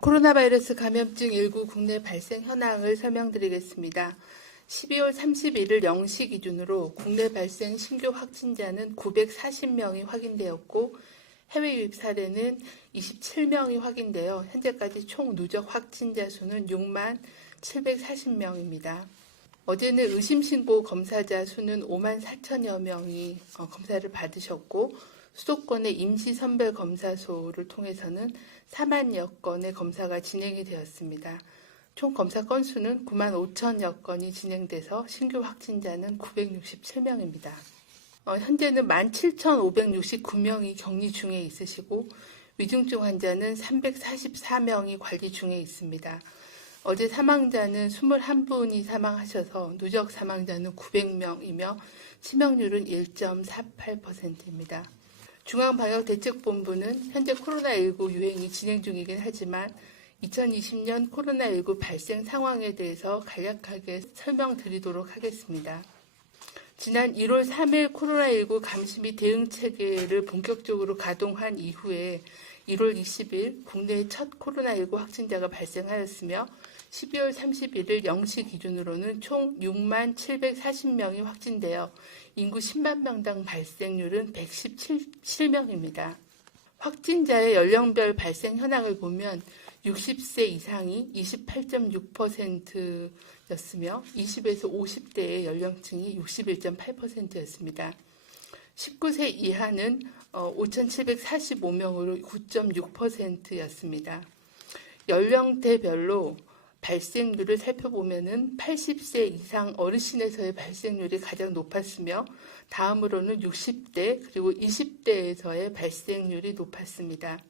코로나 바이러스 감염증 19 국내 발생 현황을 설명드리겠습니다. 12월 31일 0시 기준으로 국내 발생 신규 확진자는 940명이 확인되었고 해외 유입 사례는 27명이 확인되어 현재까지 총 누적 확진자 수는 6만 740명입니다. 어제는 의심신고 검사자 수는 5만 4천여 명이 검사를 받으셨고 수도권의 임시선별검사소를 통해서는 4만여 건의 검사가 진행이 되었습니다. 총 검사 건수는 9만 5천여 건이 진행돼서 신규 확진자는 967명입니다. 현재는 17,569명이 격리 중에 있으시고 위중증 환자는 344명이 관리 중에 있습니다. 어제 사망자는 21분이 사망하셔서 누적 사망자는 900명이며 치명률은 1.48%입니다. 중앙방역대책본부는 현재 코로나19 유행이 진행 중이긴 하지만 2020년 코로나19 발생 상황에 대해서 간략하게 설명드리도록 하겠습니다. 지난 1월 3일 코로나19 감시 및 대응 체계를 본격적으로 가동한 이후에 1월 20일 국내에 첫 코로나19 확진자가 발생하였으며 12월 31일 0시 기준으로는 총 6만 740명이 확진되어 인구 10만 명당 발생률은 117명입니다. 확진자의 연령별 발생 현황을 보면 60세 이상이 28.6%였으며 20에서 50대의 연령층이 61.8%였습니다. 19세 이하는 5,745명으로 9.6%였습니다. 연령대별로 발생률을 살펴보면 80세 이상 어르신에서의 발생률이 가장 높았으며 다음으로는 60대 그리고 20대에서의 발생률이 높았습니다.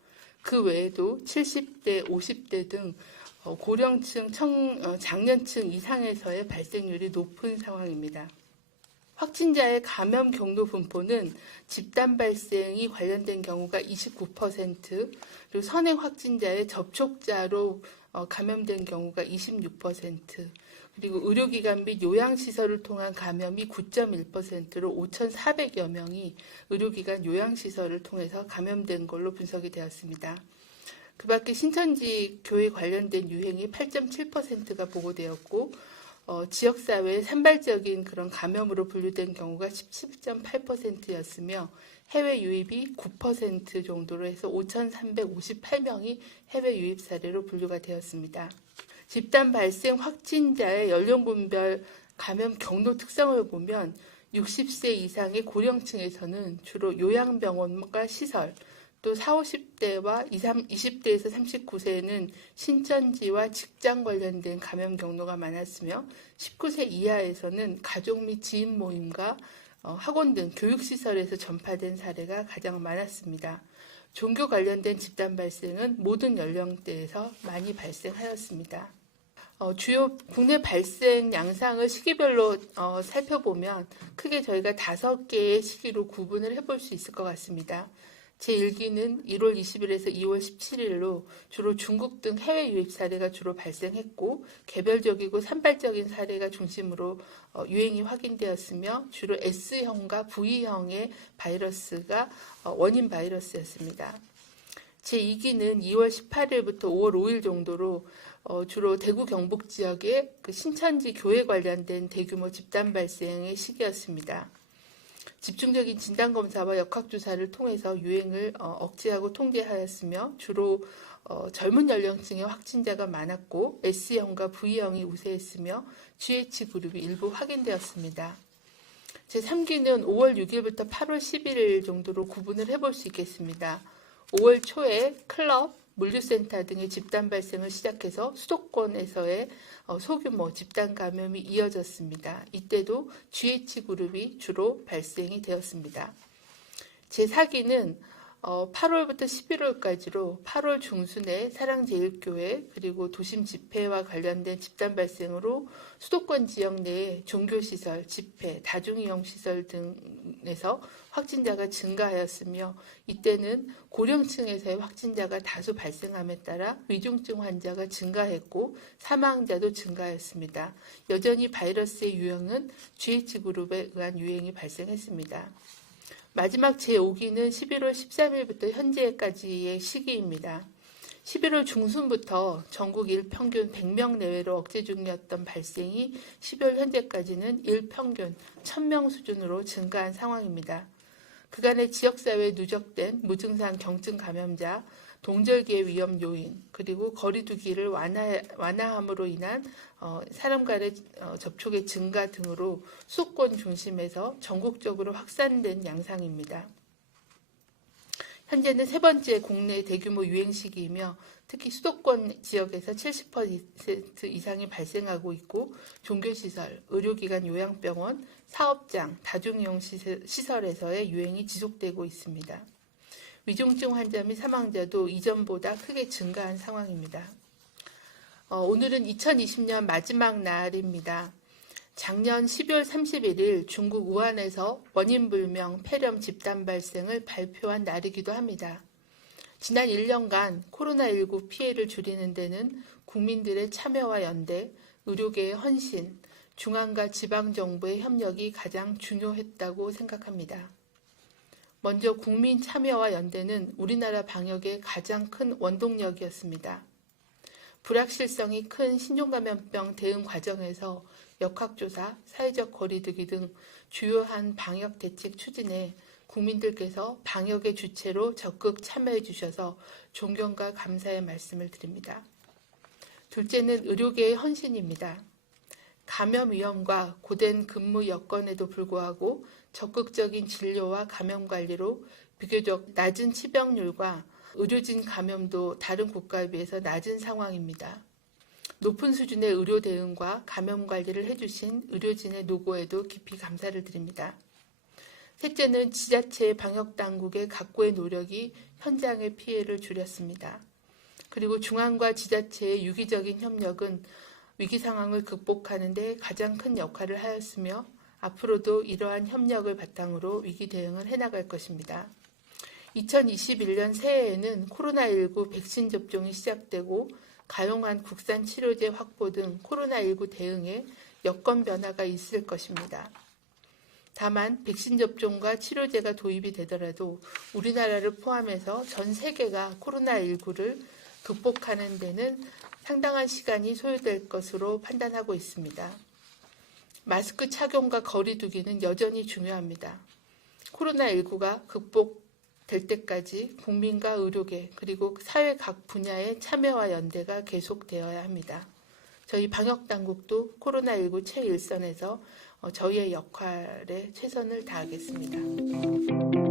그 외에도 70대, 50대 등 고령층, 장년층 이상에서의 발생률이 높은 상황입니다. 확진자의 감염 경로 분포는 집단 발생이 관련된 경우가 29%, 그리고 선행 확진자의 접촉자로 감염된 경우가 26%, 그리고 의료기관 및 요양시설을 통한 감염이 9.1%로 5,400여 명이 의료기관 요양시설을 통해서 감염된 걸로 분석이 되었습니다. 그 밖에 신천지 교회 관련된 유행이 8.7%가 보고되었고 지역사회의 산발적인 그런 감염으로 분류된 경우가 17.8%였으며 해외 유입이 9% 정도로 해서 5,358명이 해외 유입 사례로 분류가 되었습니다. 집단 발생 확진자의 연령군별 감염 경로 특성을 보면 60세 이상의 고령층에서는 주로 요양병원과 시설, 또 40, 50대와 20대에서 39세에는 신천지와 직장 관련된 감염 경로가 많았으며 19세 이하에서는 가족 및 지인 모임과 학원 등 교육시설에서 전파된 사례가 가장 많았습니다. 종교 관련된 집단 발생은 모든 연령대에서 많이 발생하였습니다. 주요 국내 발생 양상을 시기별로 살펴보면 크게 저희가 5개의 시기로 구분을 해볼 수 있을 것 같습니다. 제1기는 1월 20일에서 2월 17일로 주로 중국 등 해외 유입 사례가 주로 발생했고 개별적이고 산발적인 사례가 중심으로 유행이 확인되었으며 주로 S형과 V형의 바이러스가 원인 바이러스였습니다. 제2기는 2월 18일부터 5월 5일 정도로 주로 대구 경북 지역의 그 신천지 교회 관련된 대규모 집단 발생의 시기였습니다. 집중적인 진단검사와 역학조사를 통해서 유행을 억제하고 통제하였으며 주로 젊은 연령층의 확진자가 많았고 S형과 V형이 우세했으며 GH그룹이 일부 확인되었습니다. 제3기는 5월 6일부터 8월 11일 정도로 구분을 해볼 수 있겠습니다. 5월 초에 클럽, 물류센터 등의 집단 발생을 시작해서 수도권에서의 소규모 집단 감염이 이어졌습니다. 이때도 GH그룹이 주로 발생이 되었습니다. 제4기는 8월부터 11월까지로 8월 중순에 사랑제일교회 그리고 도심 집회와 관련된 집단 발생으로 수도권 지역 내의 종교시설, 집회, 다중이용시설 등에서 확진자가 증가하였으며 이때는 고령층에서의 확진자가 다수 발생함에 따라 위중증 환자가 증가했고 사망자도 증가했습니다. 여전히 바이러스의 유형은 GH그룹에 의한 유행이 발생했습니다. 마지막 제5기는 11월 13일부터 현재까지의 시기입니다. 11월 중순부터 전국 일평균 100명 내외로 억제 중이었던 발생이 12월 현재까지는 일평균 1000명 수준으로 증가한 상황입니다. 그간의 지역사회에 누적된 무증상 경증 감염자, 동절기의 위험 요인, 그리고 거리두기를 완화함으로 인한 사람 간의 접촉의 증가 등으로 수도권 중심에서 전국적으로 확산된 양상입니다. 현재는 세 번째 국내 대규모 유행 시기이며 특히 수도권 지역에서 70% 이상이 발생하고 있고 종교시설, 의료기관 요양병원, 사업장, 다중이용 시설에서의 유행이 지속되고 있습니다. 위중증 환자 및 사망자도 이전보다 크게 증가한 상황입니다. 오늘은 2020년 마지막 날입니다. 작년 12월 31일 중국 우한에서 원인불명 폐렴 집단 발생을 발표한 날이기도 합니다. 지난 1년간 코로나19 피해를 줄이는 데는 국민들의 참여와 연대, 의료계의 헌신, 중앙과 지방정부의 협력이 가장 중요했다고 생각합니다. 먼저 국민 참여와 연대는 우리나라 방역의 가장 큰 원동력이었습니다. 불확실성이 큰 신종감염병 대응 과정에서 역학조사, 사회적 거리두기 등 주요한 방역 대책 추진에 국민들께서 방역의 주체로 적극 참여해 주셔서 존경과 감사의 말씀을 드립니다. 둘째는 의료계의 헌신입니다. 감염 위험과 고된 근무 여건에도 불구하고 적극적인 진료와 감염 관리로 비교적 낮은 치병률과 의료진 감염도 다른 국가에 비해서 낮은 상황입니다. 높은 수준의 의료 대응과 감염 관리를 해주신 의료진의 노고에도 깊이 감사를 드립니다. 셋째는 지자체 방역당국의 각고의 노력이 현장의 피해를 줄였습니다. 그리고 중앙과 지자체의 유기적인 협력은 위기 상황을 극복하는 데 가장 큰 역할을 하였으며 앞으로도 이러한 협력을 바탕으로 위기 대응을 해나갈 것입니다. 2021년 새해에는 코로나19 백신 접종이 시작되고 가용한 국산 치료제 확보 등 코로나19 대응에 여건 변화가 있을 것입니다. 다만 백신 접종과 치료제가 도입이 되더라도 우리나라를 포함해서 전 세계가 코로나19를 극복하는 데는 상당한 시간이 소요될 것으로 판단하고 있습니다. 마스크 착용과 거리두기는 여전히 중요합니다. 코로나19가 극복될 때까지 국민과 의료계 그리고 사회 각 분야의 참여와 연대가 계속되어야 합니다. 저희 방역당국도 코로나19 최일선에서 저희의 역할에 최선을 다하겠습니다.